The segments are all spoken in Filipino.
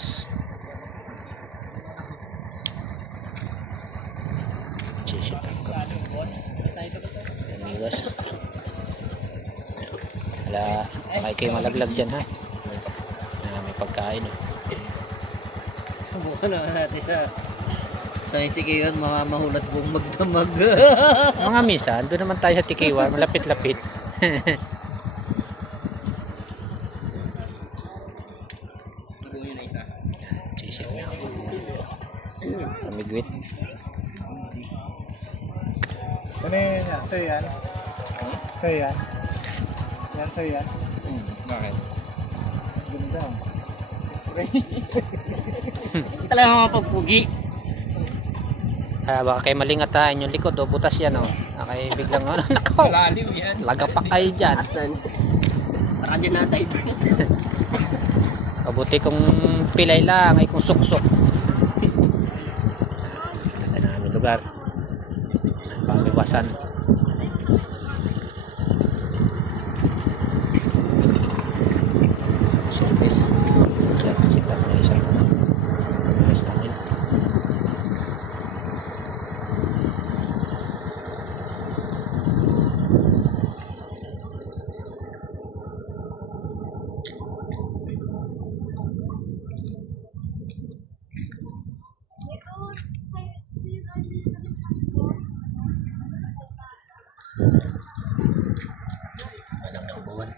Iwas. Sisitak ko. Iwas. Wala, may kayo malaglag dyan ha. May pagkain. Subukan naman natin sa itikiwan, mga mahulat buong magdamag. Mga minsan, doon naman tayo sa Tikiwan, malapit-lapit. Sisit na ako. Pamigwit. Ano yun yan? Sa'yo yan? Sa'yo yan? Yan sa'yo yan? Bakit? Ganda. Talaga mga pagpugi. Baka kayo malingatain yung likod o butas yan o. Kaya biglang ano, nakaw. Malalim yan. Lagapak kayo dyan. Asan? Parang dyan natay. Kabuti kung pilay lang ay kung suksok. Ganda na aming lugar. Pamiwasan. Service. Yan, sita ko na isa. Ayos namin. Walang naubuan.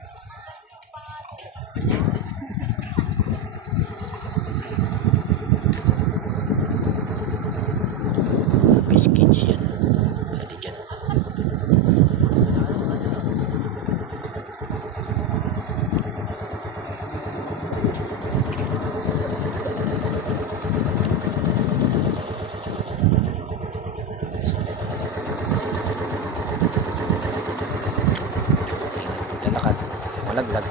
Biscuits yan. Pwede dyan. Lalakad. Malaglag.